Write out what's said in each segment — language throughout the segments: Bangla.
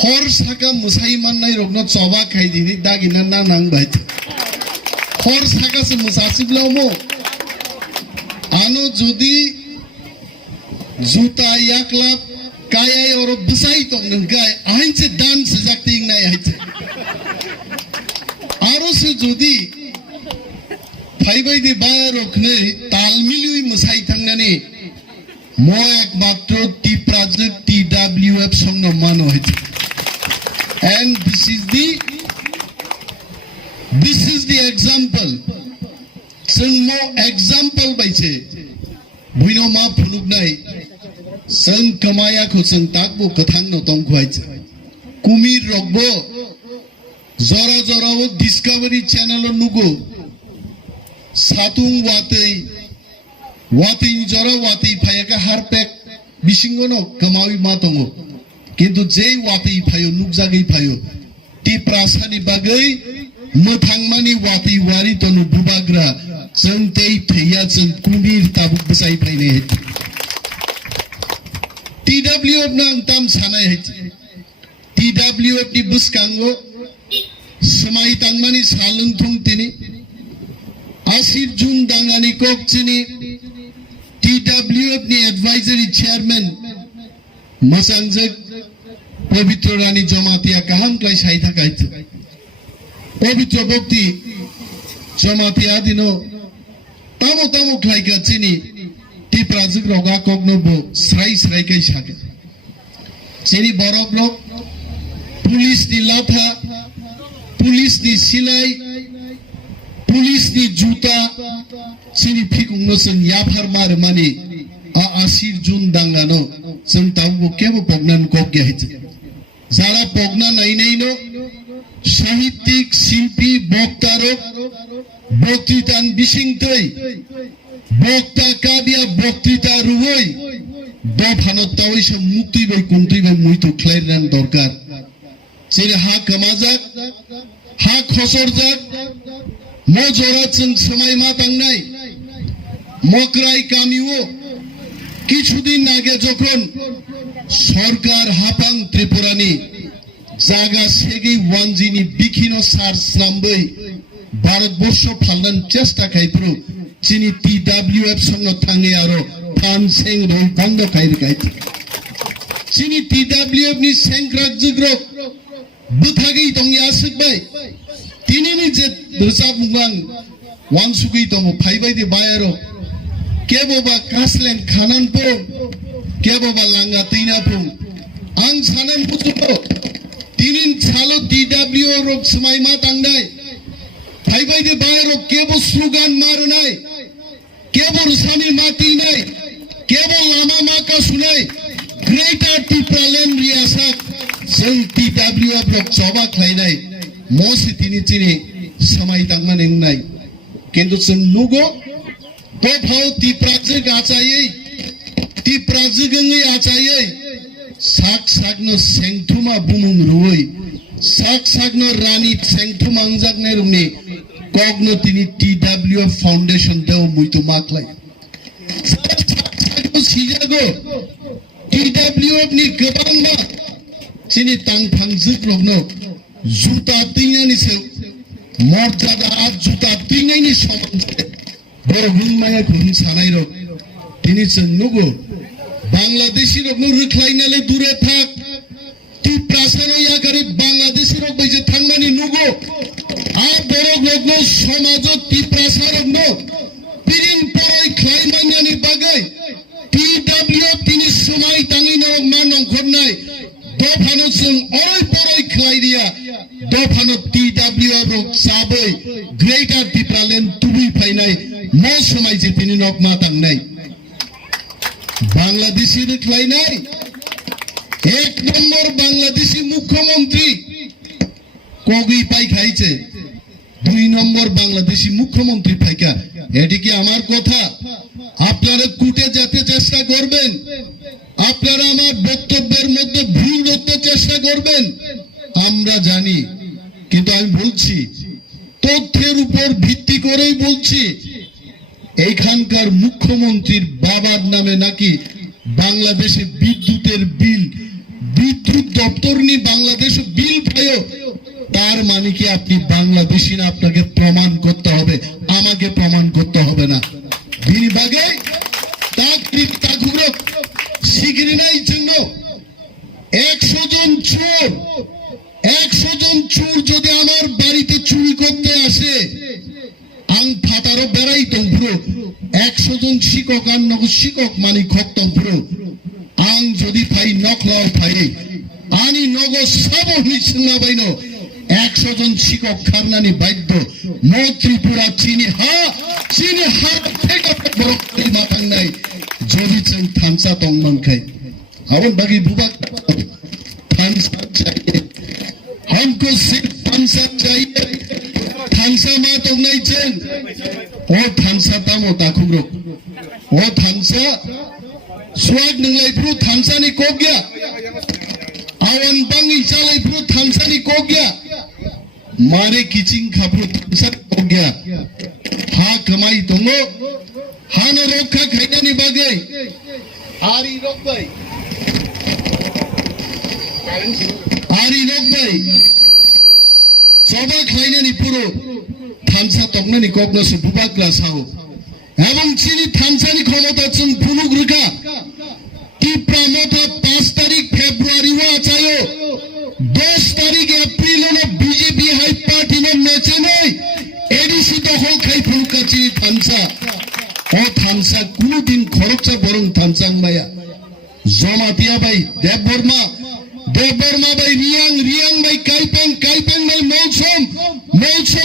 hor saka musaiman nai rokno choba khai dini dagina na nang bai hor saka se musasiblau mo ano jodi juta yakla kaya oro bisai tong ngai ainche dan sejak ting nai aiche aro se jodi फाइबायदि बायरकने तालमिलुई Masai थांनानै म एकमात्र टिप्राजो TWF संग मानो है and this is the example जों mo example बायसे बुइनो मा फुलुगनाय जों कमायाखौ जों ताकबो कथांनो दंखवायचे कुमिर रगबो जरा जरावो डिस्कवरी चैनल नुगो सातुं वातै जरा वातै फायका हारपेक बिसिंगनो कमावी मा दङो किन्तु जे वातै फायो नुकजागै फायो टिप्रासानि बागै मोथांमानि वातै वारि तनु बुबाग्रा जों तै थैया जों कुमिर ताबुक बसाय फायने TWF नां ताम सानाय है TWF नि बुसकांगो समाय तांमानि सालुंथुं तिनि Asir Jun Dangani Kokchini TWF ni advisory chairman Masangjak Pavitra Rani Jamatia Kahang Klai Shaitha Kaitha Pavitra Bhakti Jamatia Dino Tamo Klai Kachini Tipra Zik Roga Koknobo Srai Kai Shaka Chini Borok Rok Police ni Latha Police ni Silai police नि जूता सिनि फिकुंनो जों याफार मार माने आसिर जुन दांगानो जों ताबो केबो पगनान कोक गेहित जारा पगना नाइनाइनो साहित्यिक शिल्पी बक्तारो बक्तृतान बिसिंतै बक्ता काबिया बक्तृता रुवै दफानो तावैसो मुक्ति बै कुंत्रि बै मुइतु ख्लाइरान दरकार जेरै हा कमाजाक हा खसरजाक मजोरात जों समय मा तांनाय मक्राय कामिओ किछुदिन आगे जखन सरकार हापां त्रिपुरानि जागा सेगै वानजिनि बिखिनो सारस्लामबै भारतबर्ष फालनान चेष्टा खायफ्रु चिनि TWF संग थाङै आरो फान सें रय बन्द खायरि गाय चिनि TWF नि सेंग्राक जुग्रक बुथागै दंनि आसुबाय तिनिनि जे रोजाबुंगां वानसुगै दङ फाइबायदि बायारो केबोबा कासलेन खानानपो केबोबा लांगा तैनापो आं सानान बुजुबो तिनिन सालो TWF रक समाय मा तांनाय फाइबायदि बायारो केबो स्लोगान मारनाय केबो रसानि मातिनाय केबो लामा माका सुनाय ग्रेटर टिप्रालेन रियासाक जों TWF रक चबा खायनाय मोसी तिनी चिनी समय तांगमाने नाय किन्तु जों नुगो तो भाव टिप्राजोग आचायै साक साकनो सेंथुमा बुमुं रुवै साक साकनो रानी सेंथुम आंजागनाय रुंनि कगनो तिनी TWF फाउंडेशन देव मुइतु माखलाय साक साकनो सिजागो TWF नि गोबांमा चिनी तांथांजुग रगनो जुता तिंगानि से मर्यादा आज जुता तिंगानि समान बरहुं माया खुं सानाय रक तिनि जों नुगो बांलादेशी रकनो रुख्लायनाले दुरे थाक टिप्रासानो यागारि बांलादेशी रक बैजे थांनानि नुगो आ बरक रकनो समाजो टिप्रासा रकनो पिरिन पराय ख्लायमांनानि बागै TWF तिनि समाय तांगिनो मान नंखरनाय दफानो जों अराय पराय ख्लायरिया दफानो TWF रक साबै ग्रेटर टिप्रालेन तुबि फायनाय म समाय जे तिनि नक मा तांनाय बांलादेशी रुख्लायनाय एक नम्बर बांलादेशी मुख्यमंत्री कोगी पाई खाइছে 2 নম্বর বাংলাদেশী মুখ্যমন্ত্রী পাইকা এটি কি আমার কথা আপনারা কুটে যেতে চেষ্টা করবেন আপনারা আমার বক্তব্যের মধ্যে ভুল ধরতে চেষ্টা করবেন আমরা জানি কিন্তু আমি বলছি তথ্যের উপর ভিত্তি করেই বলছি এইখানকার মুখ্যমন্ত্রীর বাবার নামে নাকি বাংলাদেশে বিদ্যুতের বিল বিদ্যুৎ দপ্তর নি বাংলাদেশ বিল পায়ো তার মানে কি আপনি বাংলাদেশি না আপনাকে প্রমাণ করতে হবে আমাকে প্রমাণ করতে হবে না বিনি বাগে তাকুরক সিগরিনাই জন্য 100 জন চোর 100 জন চোর যদি আমার বাড়িতে চুরি করতে আসে আং ফাটারও বেড়াইতং পুরো 100 জন শিক্ষক আর নগ শিক্ষক মানে খক্তং পুরো আং যদি ফাই নকলাও ফাই আনি নগ সব হইছিনা বাইনো 100 জন শিক্ষক খারনানি বাধ্য মো ত্রিপুরা চিনি হা থেকে বড় মাথাং নাই যদি চং থানসা তংমান খাই আরন বাকি বুবাক থানসা चाहिए हमको सिर्फ थानसा चाहिए थानसा मा तो नहीं चेन ओ थानसा तामो ताकुब्रो ओ थानसा स्वाग नंगलाई प्रो थानसा नि कोग्या आवन बंगी चालाई प्रो थानसा नि कोग्या मारे किचिंग खाप्रो थानसा कोग्या हा कमाई तोंगो हा न रोखा खाइना नि बागे आरी रोक भाई आरी रोक भाई সবাই খাইনানি পুরো থানসা তকনানি কগনাসে বুবাকলা সাও এবং চিনি থানসানি ক্ষমতা চুন ফুনুক রেখা টিপ্রা মথা 5 তারিখ ফেব্রুয়ারি ওয়া চায়ো 10 তারিখ এপ্রিল না বিজেপি হাই পার্টি না নেচে নাই এডিসি দখল খাই ফুনুকা চিনি থানসা ও থানসা কোনদিন খরচা বরং থানসাং মায়া জমাতিয়া ভাই দেববর্মা ভাই রিয়াং ভাই কাইপেং ভাই মৌসুম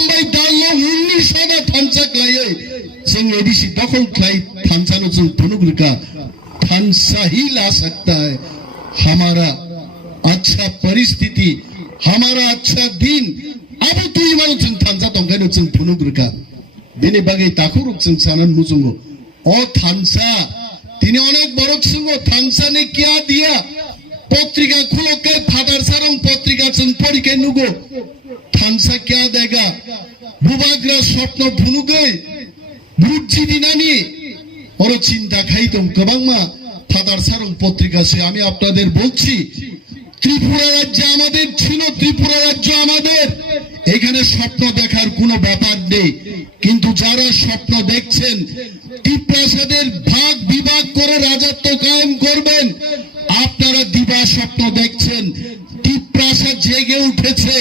ভাই দাল্লো 19 থানসা ক্লাইয়ে जों एडीसी दखल क्लाई थानसानो जों पुनुगुर का थानसा ही ला सकता है हमारा अच्छा परिस्थिति हमारा अच्छा दिन अब तु इमानो जों थानसा तंगानो जों पुनुगुर का बेनि बागै ताकुरुक जों सानन मुजुंगो ओ थानसा তিনি অনেক বড় সঙ্গ থানসা ने क्या दिया पत्रिका खुलो के फादर सारंग पत्रिका जों पढ़िके नुगो थानसा क्या देगा बुबाग्रा स्वप्न फुनुगै বুঝছি দিনানি ওর চিন্তা খাইতম কবাংমা ফাদার সারং পত্রিকা সে আমি আপনাদের বলছি ত্রিপুরা রাজ্য আমাদের ছিল ত্রিপুরা রাজ্য আমাদের এখানে স্বপ্ন দেখার কোনো ব্যাপার নেই কিন্তু যারা স্বপ্ন দেখছেন টিপ্রাসাদের ভাগ বিভাগ করে রাজত্ব কায়েম করবেন আপনারা দিবা স্বপ্ন দেখছেন টিপ্রাসা জেগে উঠেছে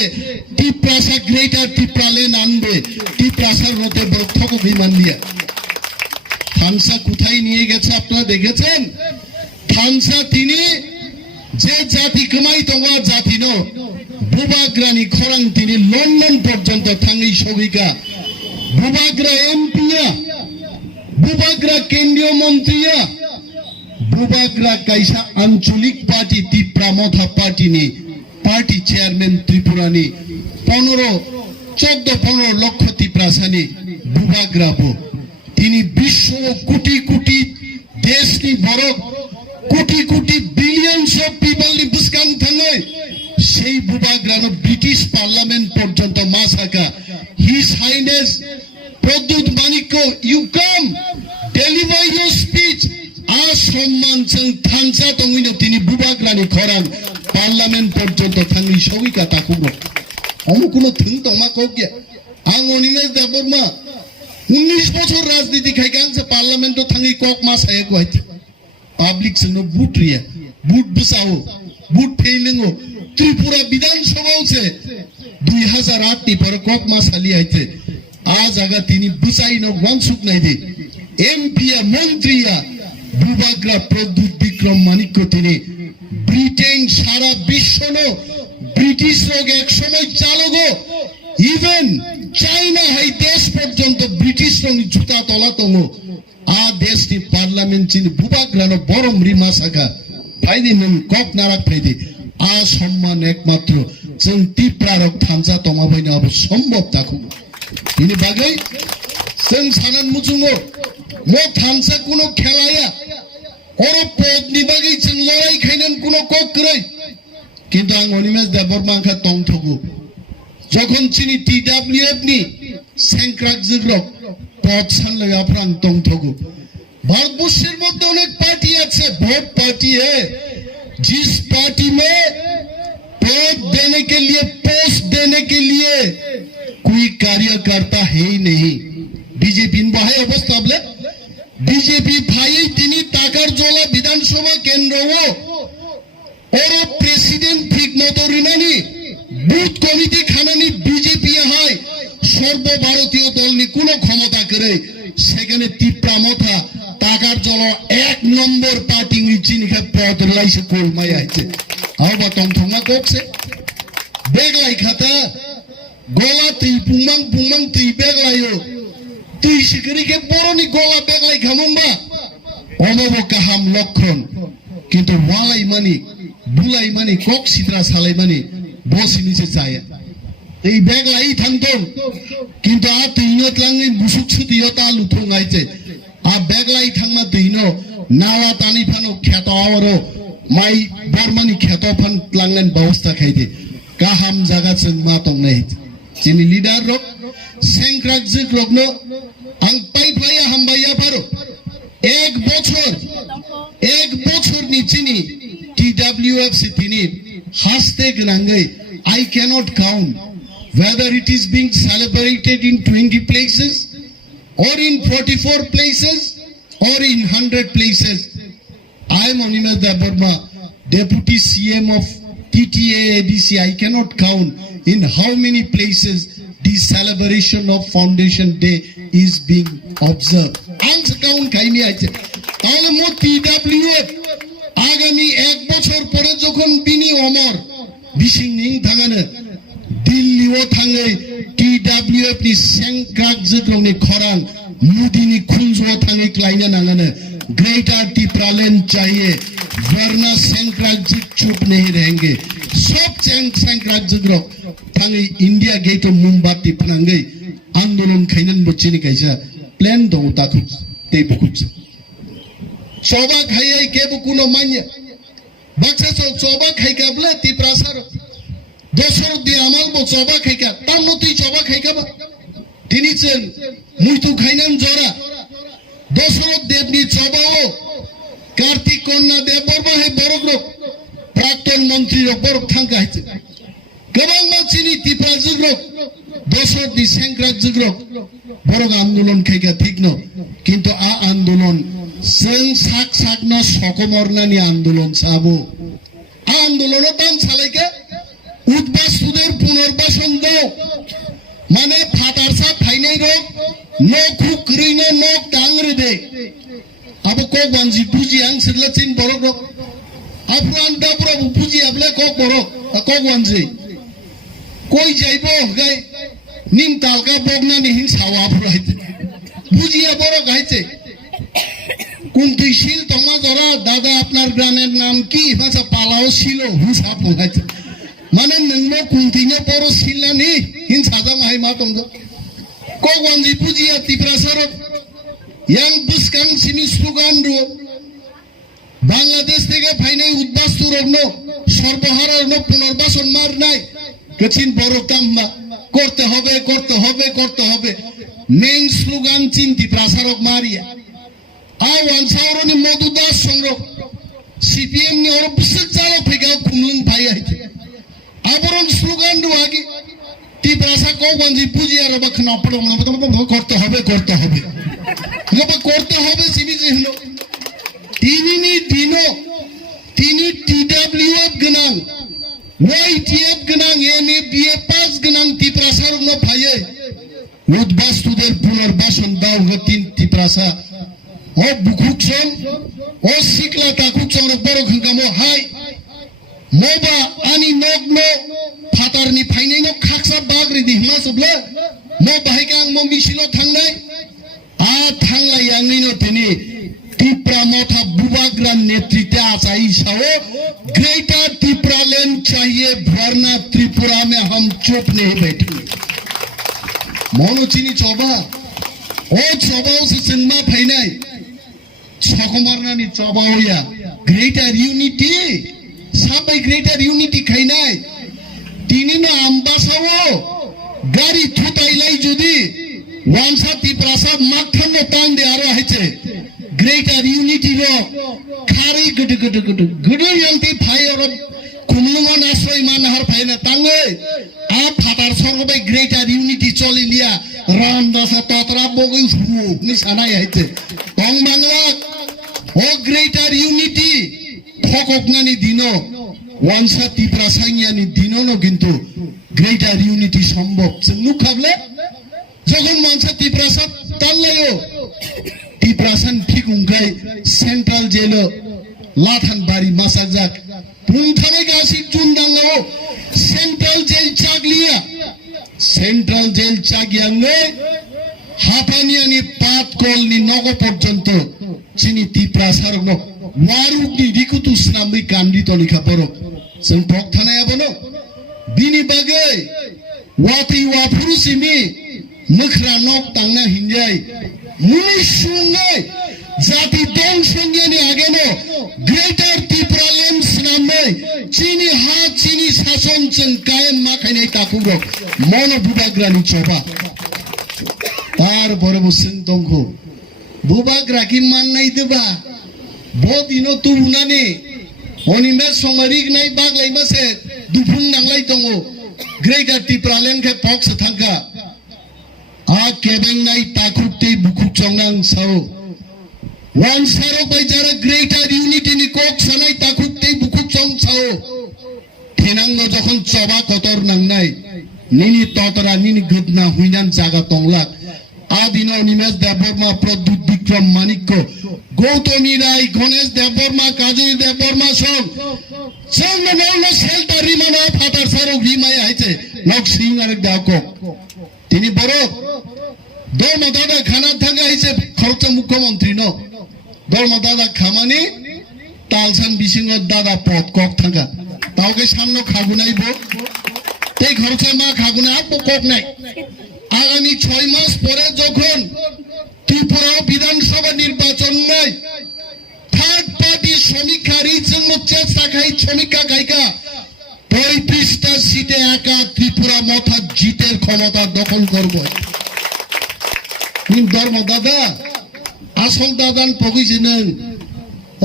টিপ্রাসা গ্রেটার টিপ্রালেন আনবে টিপ্রাসার মধ্যে বড় বিমান নিয়ে থানসা কোথায় নিয়ে গেছে আপনারা দেখেছেন থানসা তিনি যে জাতি কামাই তোমরা জাতি ন বুবাগ্রানি খরাং তিনি লন্ডন পর্যন্ত থাঙ্গি সবিকা বুবাগ্রা এমপিয়া বুবাগ্রা কেন্দ্রীয় মন্ত্রীয়া বুবাগ্রা কাইসা আঞ্চলিক পার্টি ত্রিপুরা মথা পার্টি নি পার্টি চেয়ারম্যান ত্রিপুরানি 14 লক্ষ ত্রিপুরাসানি বুবাগ্রাবো তিনি বিশ্ব কোটি কোটি দেশ নি বড় crore crore billions of people নি বুসকান থাঙ্গে সেই বুবাগ্রানো ব্রিটিশ পার্লামেন্ট পর্যন্ত মাসাকা His Highness Pradyot Manikya you come deliver your speech আ সম্মান जों থানসা তঙ্গিনো তিনি বুবাগ্রানি খরাং পার্লামেন্ট পর্যন্ত থাঙ্গি সবিকা তাকুবো অমুকুনো থিং তমা কোগিয়া আং অনিমেশ দেববর্মা 19 বছর রাজনীতি খাইগাংছে পার্লামেন্টও থাঙ্গি কক মাস আয়ে কইতে পাবলিক সঙ্গে বুট রিয়া বুট বুসাও বুট ফেইলিংও ত্রিপুরা বিধানসভাও সে 2008 নি পর কক মাস আলি আইতে আজ আগা তিনি বুসাইনো ওয়ানসুক নাই দে এমপিয়া মন্ত্রীয়া বুবাগ্রা প্রদ্যুৎ বিক্রম মানিক্য তিনি ব্রিটেন সারা বিশ্বনো ব্রিটিশ রোগ এক সময় চালগো ইভেন চাইনা হাই দেশ পর্যন্ত ব্রিটিশ রং জুতা তলাতঙ্গ আ দেশ নি পার্লামেন্ট চিনি বুবাগ্রানো বরম রিমা সাকা ফাইদি নং কক নারাক ফাইদি আ সম্মান একমাত্র जों ত্রিপুরারক থানসা তমাবাইনা আব সম্ভব তাকু ইনি বাগৈ जों সানান মুচুঙ্গো মো থানসা কোনো খেলায়া ওর পদ নিবাগৈ जों লড়াই খাইনান কোনো কক করাই কিন্তু আং অনিমেশ দেববর্মা খা তং থগু যখন চিনি টিডব্লিউএফ নি সেংক্রাক জিগ্রক পদ সানলে আফরাং তং থগু ভারতবর্ষের মধ্যে অনেক পার্টি আছে ভোট পার্টি जिस पार्टी में पद देने के लिए, पोस्ट देने के लिए कोई कार्यकर्ता है ही नहीं। बीजेपी बहाय अवस्था बले बीजेपी भाई তিনি টাকার জলা বিধানসভা কেন্দ্র और প্রেসিডেন্ট ঠিক মতো রিমানি বুথ কমিটি খানানি বিজেপি হয় সর্বভারতীয় দল নি কোনো ক্ষমতা করে সেখানে ত্রিপুরা মথা টাকার জল এক নম্বর পার্টি চিনিকে পদ লাইছে কোলমাই আছে আবা তংথমা করছে বেগলাই খাতা গলা তুই পুমাং পুমাং তুই বেগলাইও তুই শিকারিকে বড়নি গলা বেগলাই খামুম্বা অমব কাহাম লক্ষণ কিন্তু ওয়ালাই মানি বুলাই মানি কক সিদ্রা সালাই মানি বসি নিচে যায় এই বেগলাই থাকতন কিন্তু আ তুইনত লাংনি মুসুক সুদিও তা লুথং আইছে আ বেগলাই থাকমা তুইনো নাওয়া তানি ফানো খ্যাত আওয়ারো মাই বর্মানি খ্যাত ফান লাংনান ব্যবস্থা খাইতে কাহাম জায়গা जों मा दं नै जोंनि लिडार रक सेंक्राक जिक रकनो आं पाइफाया हामबाया फारो एक बছর निचिनि TWF सिथिनि हास्ते गनांगै I cannot count whether it is being celebrated in 20 places or in 44 places or in 100 places. I am Animesh Debbarma, Deputy CEM of TTA ADC. I cannot count in how many places the celebration of Foundation Day is being observed. Ang count kaini ache. Tahle mo TWF agami ek bochor pore jokhon bini omor bishing ning thangane Delhi वो थांगे TWF नि सेंक्राक जिक्रंनि खरां मुदिनि खुंजो थांगे क्लाइना नांगने ग्रेटर त्रिपुरा लैंड चाहिए वरना सेंक्राक जिक चुप नहीं रहेंगे सब सेंक्राक जिक्रो थांगे इंडिया गेट मुंबाती फनांगे आंदोलन खाइनन बच्चीनि कैसा प्लान दो ताकु ते बुकुच चौबा खाइए के बुकुनो मान्य बच्चे चौबा खाइ काबले त्रिपुरा सर दोसर दि आमाल बो चौबा खाइका तामनो तुई चौबा खाइका बा तिनी चेन मुइतु खाइनान जरा दोसर देवनी चौबाओ कार्तिक कन्या देबबर्मा हे बरग्रक प्राक्तन मंत्री बरक थांगा है गोबां मानसिनि त्रिपुरा जिग्रक दोसर दि सेंक्राक जिग्रक बरक आंदोलन खाइका ठीक न किंतु आ आंदोलन जों साक साक न सकमरनानि आंदोलन साबो आ आंदोलन तान सालायका उद्बास्तुदेर पुनर्बासन दो माने फाटारसा फाइनाय रक नखु क्रिनो नक दांगरे दे अब को गंजी बुजी आं सिरला चिन बरक रक आफ्रान दाब्रा बुजी आबले को बरक को गंजी कोई जाइबो गाय निम तालका बगना नि हिं सावा फराइते बुजिया बरक गाइते कुंतिशील तमा जरा दादा আপনার গ্রামের নাম কি ভাষা পালাও ছিল হুসা পড়াইতে माने नंगनो कुंतिने बरो सिलानि हिन साजा माय मा दंगो को गंजी पुजिया त्रिपुरा सर yang बुसकां सिनि स्लोगान रो बांग्लादेश থেকে ফাইনাই উদ্বাস্তু রগ্ন সর্বহারার পুনর্বাসন মারনাই কঠিন বড় কাম করতে হবে মেইন স্লোগান চিন त्रिपुरा सरक मारिया आ वानसावरनि मधुदास संग्रह सीपीएम नि और बिसक चालो फेगा खुमलुं भाई आइते आबरन स्लोगान दो आगे त्रिपुरा को गंजी पूजी আর বখনা পড়ো করতে হবে গবা করতে হবে সিবিজি হলো তিনিনি দিনো তিনি টিডব্লিউএফ গনাং ওয়াইটিএফ গনাং এনে বিএ পাস গনাং त्रिपुरा সরনো ভাইয়ে উদ্বাস্তুদের পুনর্বাসন দাও গতিন त्रिपुरा ও বুকুকসন ও সিকলা কাকুকসন বড় খঙ্গামো হাই मोबा आनी नगनो फाटारनि फाइनायनो खाकसा बाग्रि दिहमा सबले मो बाहायका आं मिसिलो थांनाय आ थांलाय आंनिनो तिनि त्रिपुरा मथा बुबाग्रा नेतृत्व आचाई साओ ग्रेटर त्रिपुरा लैंड चाहिए वरना त्रिपुरा में हम चुप नहीं बैठेंगे मोनोचिनी चौबा ओ चौबाओ से सिंमा फाइनाय सकमारनानि चौबाओया ग्रेटर यूनिटी साबै ग्रेटर यूनिटी खाइनाय तिनिनो आम्बासाओ गाड़ी थुताइलाई जुदी वानसा त्रिपुरा माखनो तान दे आरो हाइचे greater unity ro khari gudu yanti phai oro kumnuman asoi manahar phai na tangai a phatar songobai greater unity chol India ram dasa totra bogui fu ni sanai haite tong bangla o greater unity thokoknani dino wansa Tipra saingani dino no kintu greater unity সম্ভব sunu khable যখন wansa Tipra sat tallayo Tiprasan ঠিক উঙ্গাই সেন্ট্রাল জেলো লাথান বাড়ি মাসাজাক পুংথানে গাছি চুন্দাঙ্গাও সেন্ট্রাল জেল চাগিয়াঙ্গে হাপানিয়ানি পাত কলনি নগ পর্যন্ত চিনি Tipra সারগনো ওয়ারুকনি রিকুতু স্নামরি কান্দি তলিখা পড়ো जों কক থানায় বলো বিনি বাগে ওয়াতি ওয়াফুরুসিমি মুখরা নক তাংনা হিনজাই মুনিসুঙ্গাই জাতি দং সঙ্গেনি আগেনো গ্রেটার Tipra ল্যান্ডস নামে চিনি হা চিনি শাসন जों কায়েম মাখাইনাই তাকুগো মনোবুবাগ্রানি চবা তারপরে বসেন দংখ বুবাগ্রা কি মাননাই দেবা বদিনো তুবুনানি Animesh somarik nai baglai mase dufung nanglai tongo greater Tipra land ke pok sathangka a kebeng nai takukte bukuk chongnang sao wan saro bai jara greater unity ni kok sanai takukte bukuk chong sao thenangno jokhon choba kotor nangnai nini totara nini gudna huinan jaga tonglak adino Animesh Debbarma Produt Bikram Manikko Gautami Rai Ganesh Debbarma Kaji Debbarma song song no shelter rimana phatar sarok rimai haite nok sing arek dako tini boro dorma dada khana thanga haise khorcha mukhyamantri no dorma dada khamani talsan bisingo dada pot kok thanga tauke samno khagunai bo tei khorcha ma khaguna apo kok nai আগামী 6 মাস পরে যখন ত্রিপুরা বিধানসভা নির্বাচন নয় থার্ড পার্টি সমীক্ষারই জন্য চেষ্টা খাই সমীক্ষা গায়িকা 35টা সিটে একা ত্রিপুরা মথা জিতের ক্ষমতা দখল করব নিন ধর্ম দাদা আসল দাদান পগিছিলেন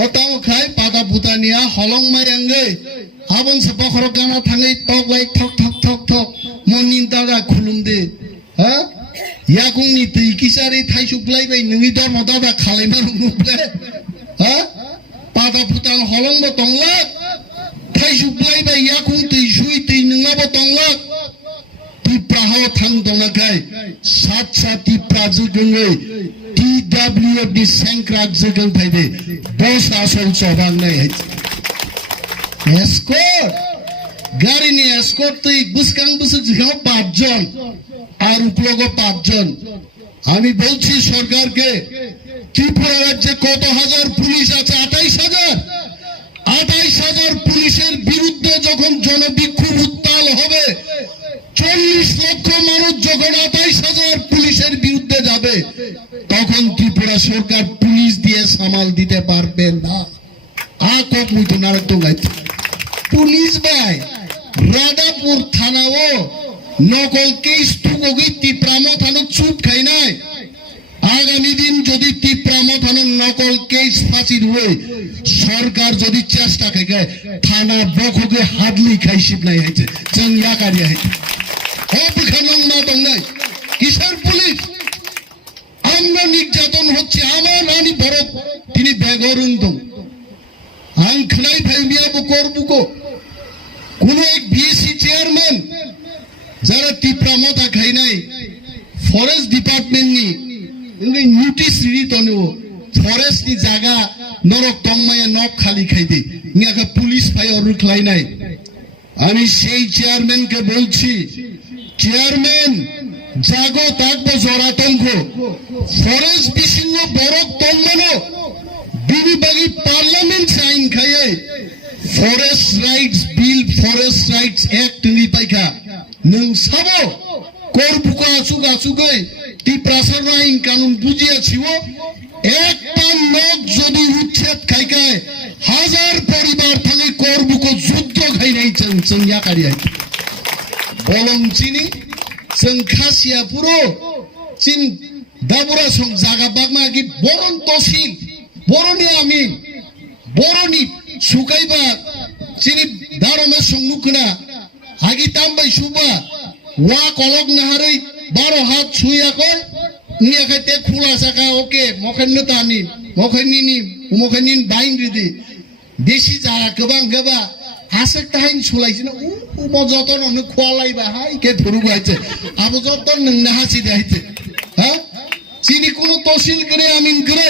ওটাও খাই পাতা বুতানিয়া হলং মাইয়াঙ্গে আবন সে বখর গানা থাঙ্গै টকলাই ঠক ঠক ঠক ঠক মনিন দাদা খুলুমদে याकुंगनि तै किसारि थाइसुक्लायबाय नोंनि धर्म दादा खालायमार नुब्ले पादा भुटान हलंबो तंला थाइसुक्लायबाय याकुं तै सुइ तै नोंनाबो तंला Tipra हो थांग दंगाखाय सात सात Tipra जोगोङै TWF नि सेंक्राक जोगों फायदे बस आसल चबांनाय एस्कर्ट गारिनि एस्कर्ट तै बुसकां बुसुक जिगाव 5 জন আর উপলগ 5 জন আমি বলছি সরকারকে ত্রিপুরা রাজ্যে কত হাজার পুলিশ আছে 28000 পুলিশের বিরুদ্ধে যখন জনবিক্ষোভ উত্তাল হবে 40 লক্ষ মানুষ যখন 28000 পুলিশের বিরুদ্ধে যাবে তখন ত্রিপুরা সরকার পুলিশ দিয়ে সামাল দিতে পারবে না আকক মুইতো নারক গাইতে পুলিশ ভাই রাধাপুর থানাও নকল কেস টুকোগি Tipra মথানো চুপ খাই নাই আগামী দিন যদি Tipra মথানো নকল কেস ফাঁসির হই সরকার যদি চেষ্টা খায় থানা বখগে হাদলি খাইছিব নাই হইছে जों ইয়াকারি হইছে অবখানং না দংনাই কিশোর পুলিশ আমরা নির্যাতন হচ্ছে আমার রানী বড় তিনি বেগরুন দং আং খনাই ভাইমিয়াবো করবুকো কোন এক বিএসসি চেয়ারম্যান যারা Tipra মথা খাই নাই ফরেস্ট ডিপার্টমেন্ট নি ইংগে নোটিস রিটনো ফরেস্ট নি জায়গা নরক তংমায়া নক খালি খাইদে নিয়াকে পুলিশ ভাই অরু খাই নাই আমি সেই চেয়ারম্যান কে বলছি চেয়ারম্যান জাগো তাকবো জরাতঙ্ক ফরেস্ট বিশিন্ন বরক তংমানো বিবিবাগী পার্লামেন্ট সাইন খাইয়ে ফরেস্ট রাইটস বিল ফরেস্ট রাইটস অ্যাক্ট নি পাইকা नों साबो করবুকো আসুক আসুকই Tipra আইন কানুন বুঝিয়েছিও একটা লোক যদি উচ্ছেদ খাইকায় হাজার পরিবার থাকি করবুকো যুদ্ধ খাই নাই जों ইয়াকারি বলং চিনি जों খাসিয়া পুরো চিন দাবুরা সং জায়গা বাগমা কি বরণ তহসিল বরনি আমি বরনি সুকাইবা চিনি দারমা সংমুখনা হাগি তামবাই সুবা ওয়া কলক নাহারই 12 হাত ছুঁয়া কর নিয়া খাইতে খুলা সাকা ওকে মখান্ন তানি মখান্নিনি মখান্নিন বাইন রিদি দেশি যারা গোबां गोबा हासक ताहाइन सुलाइसिना उ म जतन न खुवालाइबा हाय के धरु गाइছে आबो जतन नंगना हासि दाइते হ্যাঁ চিনি কোন তহসিল করে আমিন করে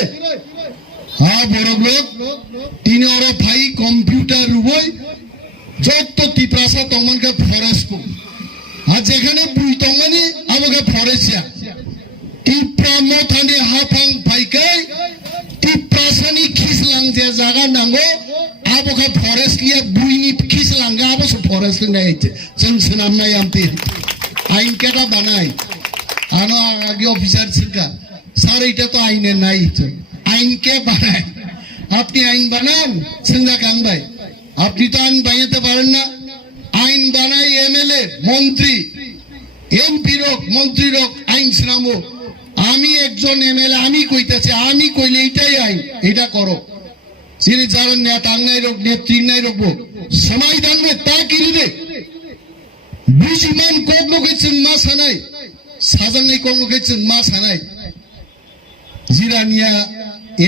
হ্যাঁ বড় লোক তিনি ওর ভাই কম্পিউটার রুবই যত টিপ্রাসা তমনকে ফরেস্ট আর যেখানে বুই তমনি আমাকে ফরেস্টয়া টিপ্রা মথানি হাফাং ভাইকাই টিপ্রাসানি খিসলাং যে জায়গা নাঙ্গো आबोका फरेस्ट लिया बुईनी खिसलांगा आबो सो फरेस्ट नाइते जों सोनामनाय आमते आइन केटा बानाय आनो आगे ऑफिसर सिका सारे इटा तो आइने नाइ तो आइन के बानाय আপনি আইন বানান সিংহা কাং ভাই আপনি তো আইন বানাতে পারেন না আইন বানাই এমএলএ মন্ত্রী এমপি রক মন্ত্রী রক আইন শোনামো আমি একজন এমএলএ আমি কইতাছি আমি কইলে এটাই আইন এটা করো सिनी जारन ने तांगनाय रोग ने तीननाय रोगबो समाधान में ताकिरिदे बुजिमान कोगनो गैचन मा सानाय साजांनाय कोगनो गैचन मा सानाय जिरानिया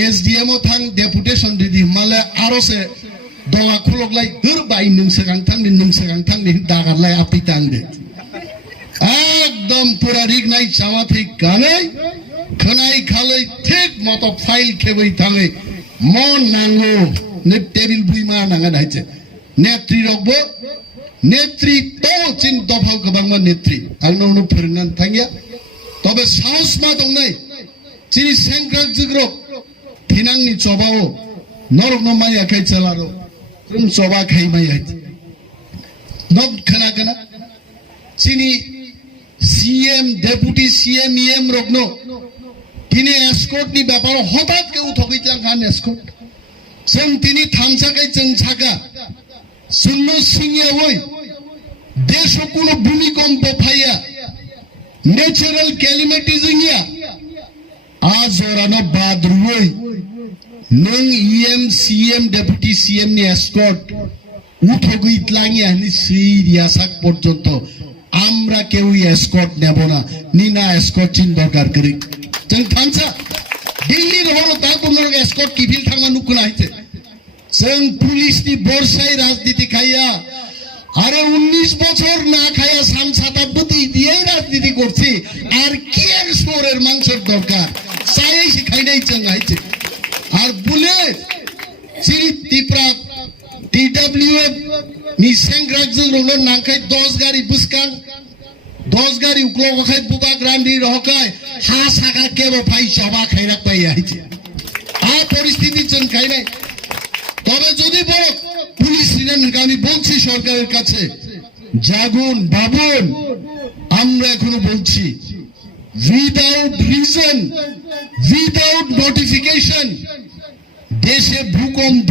एसडीएम ओ थां डेपुटेशन दिदि माले आरोसे दंगा खुलगलाय हर बाय नोंसगां थांनि दागारलाय आपि तांदे एकदम पुरा रिगनाय चामाथि गानै खोनाय खालै ठीक मतो फाइल खेबै थाङै मन नांगो ने टेबिल बुइमा नांगा दाइছে नेत्री रगबो नेत्री तो चिन दफाव गोबांमा नेत्री आंनाव नो फोरोंनान थांगिया तबे साहस मा दंनाय चिनि सेंग्राक जिग्रक थिनांनि चबाव नरक न माया खाय चलारो रुम चबा खाय माया नब खना गना चिनि सीएम डेपुटी सीएम ईएम रगनो তিনি এসকর্ট নি ব্যাপার হঠাৎ কেউ ঠকিতলাম খান এসকর্ট जों তিনি থামসাকাই जों ছাকা শূন্য সিংয়া হই দেশ কোন ভূমিকম্প ফাইয়া ন্যাচারাল ক্যালিমিটি জিংয়া আজ ওরানো বাদরুই নং ইএম সিএম ডেপুটি সিএম নি এসকর্ট উঠগইতলাঙ্গিয়া নি সিরিয়া সাক পর্যন্ত আমরা কেউ এসকর্ট নেব না নিনা এসকর্ট চিন দরকার করি जों थांसा दिल्ली रहरो दा कोनर एस्कॉट किफिल थांमा नुकुना आइते जों पुलिस नि बरसाय राजनीति खाया আরে 19 বছর না খায়া সামসাতা বুতি দিয়ে রাজনীতি করছি আর কি এক শোরের মাংসের দরকার চাই খাই নাই जों আইছে আর বলে শ্রী ত্রিপুরা টিডব্লিউএফ নি সেংগ্রাকজों রলো নাখাই 10 গাড়ি বুসকাং 10 গাড়ি উকলো খাই বুবা গ্রান্ডি রহকায় হা সাগা কেবো ভাই সবা খাইরা পাই আইছে আ পরিস্থিতি जों খাই নাই তবে যদি বড় পুলিশ রিনানকে আমি বলছি সরকারের কাছে জাগুন বাবুন আমরা এখনো বলছি উইদাউট রিজন উইদাউট নোটিফিকেশন দেশে ভূকম্প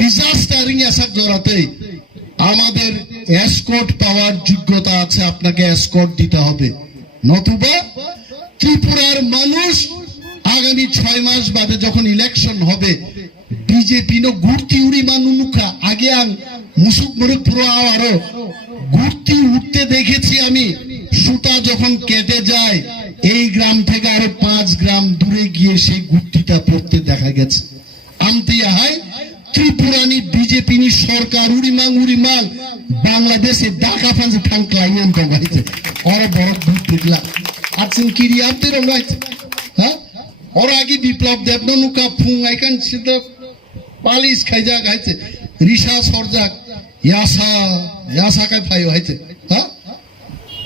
ডিজাস্টারিং এসব জড়াতে আমাদের এসকর্ট পাওয়ার যোগ্যতা আছে আপনাকে এসকর্ট দিতে হবে নতুবা ত্রিপুরার মানুষ আগামী 6 মাস বাদে যখন ইলেকশন হবে বিজেপি নো গুর্তি উড়ি মানুনুকা আগে আং মুসুক মুরুক পুরো আরো গুর্তি উঠতে দেখেছি আমি সুতা যখন কেটে যায় এই গ্রাম থেকে আরো 5 গ্রাম দূরে গিয়ে সেই গুর্তিটা পড়তে দেখা গেছে আমতিয়া হয় ত্রিপুরানি বিজেপি নি সরকার উড়িমাং বাংলাদেশে ঢাকা ফাঁসে ঠাঙ্কলাইন তো গাইছে আর বড় গুর্তিলা আছেন কিরিয়াতে রঙাইছে হ্যাঁ और आगे विप्लव देवनु का फुंग आइकन सिद्ध पालिस खाइजा गाइছে রিসা সরজাক यासा का फायो हाइছে হ্যাঁ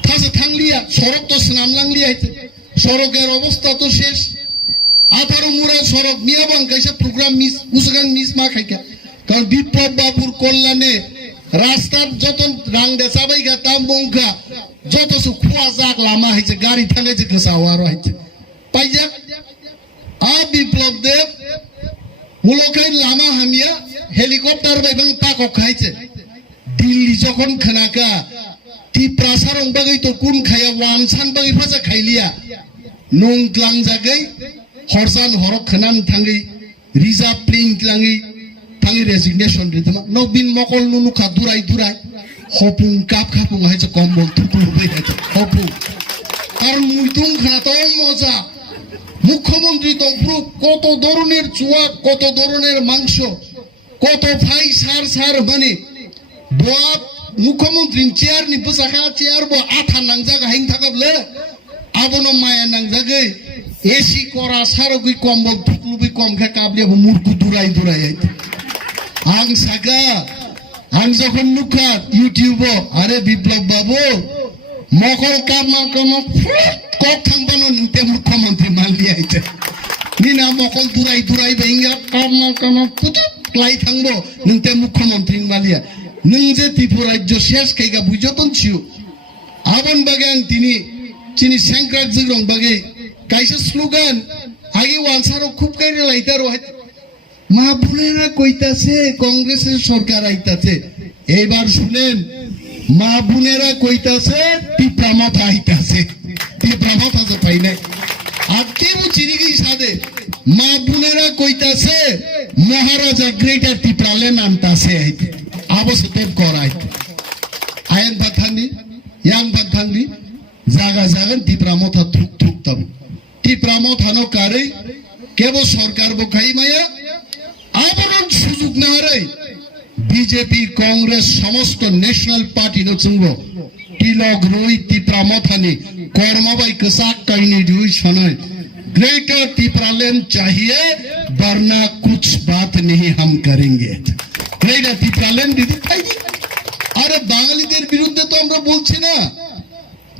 থাসে থাংলিয়া সড়ক তো নামলাংলিয়া হাইছে সড়কের অবস্থা তো শেষ আঠারো মুড়া সড়ক নিয়াবাং কাইসা প্রোগ্রাম মিস উসগাং মিস মা খাইকা কারণ বিপ্লব বাবুর কল্যাণে রাস্তার যত রাং দে সবাই গা তামবংকা যত সু খোয়া জাক লামা হাইছে গাড়ি থাঙ্গাইছে গসাওয়ারো হাইছে পাইজা आ विप्लव देव मुलुकाय लामा हामिया हेलिकप्टार बायबां पाको खाइছে दिल्ली যখন খনাকা ত্রিপুরা সারং বাগै তো কোন খায়া ওয়ানসান বাগै फाजा खाइलिया नंग्लां जागै हरसान हरक खनान थांगै रिजार्व प्लेइंग लांगी थांगी रेजिग्नेशन रिदमा नबिन मकल नुनु खा दुराई हपुं काप खापुं हाइছে কম্বল থুকু হয়ে আছে হপুং কারণ মুইতুং খাতো মজা মুখ্যমন্ত্রী তফরু কত ধরনের চুয়া কত ধরনের মাংস কত ভাই সার মানে বাপ মুখ্যমন্ত্রী চেয়ার নি বসাখা চেয়ার বো আঠা নাংজাগা হাইন থাকাবলে আবনো মায়া নাংজাগে এসি করা সারগুই কম্বল থুকলুবি কম খা কাবলে মুরগু দুরাই আইতে আং সাগা আং যখন নুখা ইউটিউব আরে বিপ্লব বাবু মকল কামা কক থাকবানো নিতে মুখ্যমন্ত্রী মালি আইতে নিনা মকল দুরাই বেঙ্গা কামা পুতু লাই থাকবো নিতে মুখ্যমন্ত্রী মালিয়া নং যে ত্রিপুরা রাজ্য শেষ কাইগা বুঝতন ছিও আবন বাগান তিনি সেংক্রাক জিরং বাগে কাইসা স্লোগান আগে ওয়ানসারও খুব কাইরে লাইতারো মা বোনেরা কইতাছে কংগ্রেসের সরকার আইতাছে এবার শুনেন মা বোনেরা কইতাছে টিপ্রামত আইতাছে টিপ্রামত আছে পাই নাই আর কেউ চিনি গই সাদে মা বোনেরা কইতাছে মহারাজা গ্রেটার টিপ্রালেন আনতাছে আবশ্যক করাই আয়ন বাথানি ইয়াং বাথানি জাগান টিপ্রামত থুক তাম টিপ্রামত হানো কারে কেবল সরকার বখাই মায়া আবরণ সুযোগ না হারে বিজেপি কংগ্রেস সমস্ত ন্যাশনাল পার্টি নচুঙ্গ টিলক রই টিপ্রামথানি কর্মবাই কসাক কাইনি দুই সনয় ग्रेटर टिप्रालैंड चाहिए वरना कुछ बात नहीं हम करेंगे ग्रेटर टिप्रालैंड দিদি আরে বাঙালিদের বিরুদ্ধে তো আমরা বলছি না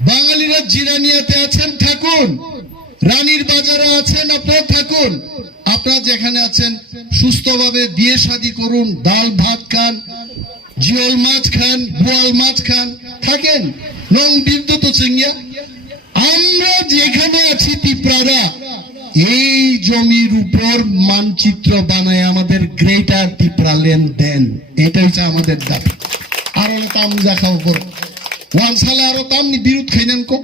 বাঙালিরা জিরানিয়াতে আছেন থাকুন রানীর বাজারে আছেন আপনারা থাকুন আপনারা যেখানে আছেন সুস্থভাবে বিয়ে শাদী করুন ডাল ভাত খান জিওল মাছ খান বোয়াল মাছ খান থাকেন নং বিদ্যুৎ চিংয়া আমরা যেখানে আছি ত্রিপুরা এই জমির উপর মানচিত্র বানায় আমাদের গ্রেটার ত্রিপুরাল্যান্ড দেন এটা হচ্ছে আমাদের দাবি আরো তাম দেখাও করো ওয়ানসালা আরো তামনি বিরোধ খাইনেন কো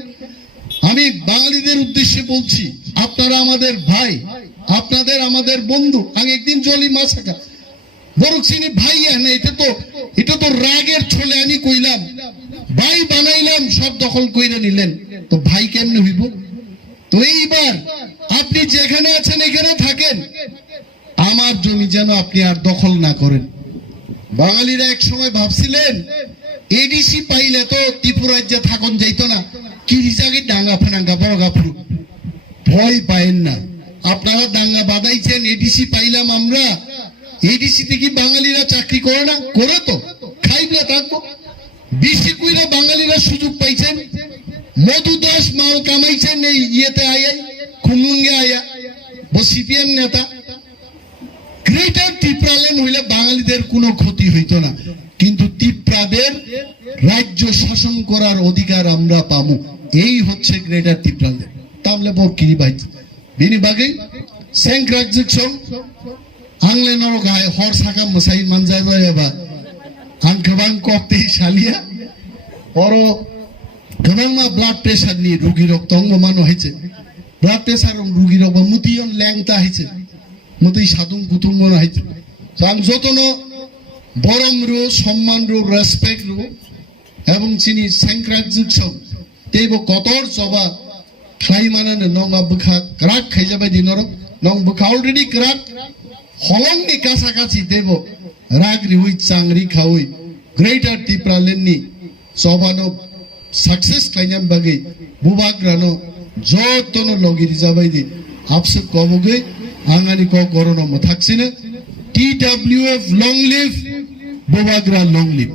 আমি বাঙালিদের উদ্দেশ্যে বলছি আপনারা আমাদের ভাই আপনাদের আমাদের বন্ধু আমি একদিন জলি মাছাকা বড় চিনি ভাই না এটা তো রাগের ছলে আমি কইলাম ভাই বানাইলাম সব দখল কইরা নিলেন তো ভাই কেমনে হইব তো এইবার আপনি যেখানে আছেন এখানে থাকেন আমার জমি যেন আপনি আর দখল না করেন বাঙালিরা এক সময় ভাবছিলেন এডিসি পাইলে তো ত্রিপুরা রাজ্যে থাকুন যাইতো না কি জায়গায় ডাঙ্গা ফাঙ্গা বড়গাপুর ভয় পায়েন না আপনারা দাঙ্গা বাদাইছেন এডিসি পাইলাম আমরা এডিসি তে কি বাঙালিরা চাকরি করে না করে তো খাইবলা থাকবো বেশি কইরা বাঙালিরা সুযোগ পাইছেন মধু দাস মাল কামাইছেন এই ইয়েতে আয়া খুমুঙ্গে আয়া সিপিএম নেতা গ্রেটার ত্রিপুরাল্যান্ড হইলে বাঙালিদের কোনো ক্ষতি হইতো না কিন্তু ত্রিপুরাদের রাজ্য শাসন করার অধিকার আমরা পাবো এই হচ্ছে গ্রেটার ত্রিপুরাল্যান্ড তাহলে বকিরি ভাই বিনি বাগে সেংক্রাক জিকসং आंले नरो गाय हर साका मसाई मंजा जायबा आं गोबां ककते सालिया अरो गोबां मा ब्लाड प्रेसार नि रुगि रक्तंग मानो हाइছে ब्लाड प्रेसार रुगि रक मुतियन ल्यांगता हाइছে मुति सादुं गुतुं मन हाइছে তো आं যতনো বরম রো সম্মান রো রেসপেক্ট রো এবং চিনি সেংক্রাক জিকসং তেবো কতর সবা খাই মানানে নঙ্গা বখা ক্রাক খাইজাবাই দিনর নং বখা অলরেডি ক্রাক হলংনি কাছাকাছি দেব রাগরি হুই চাংরি খাওই গ্রেটার ত্রিপুরাল্যান্ডনি সবানো সাকসেস কাইনাম বাগে বুবাগ্রানো যতনো লগিরি যাবাইদি আপসে কবগে আঙানি ক করোনা মথাকসিনে TWF long live Bubagra long leave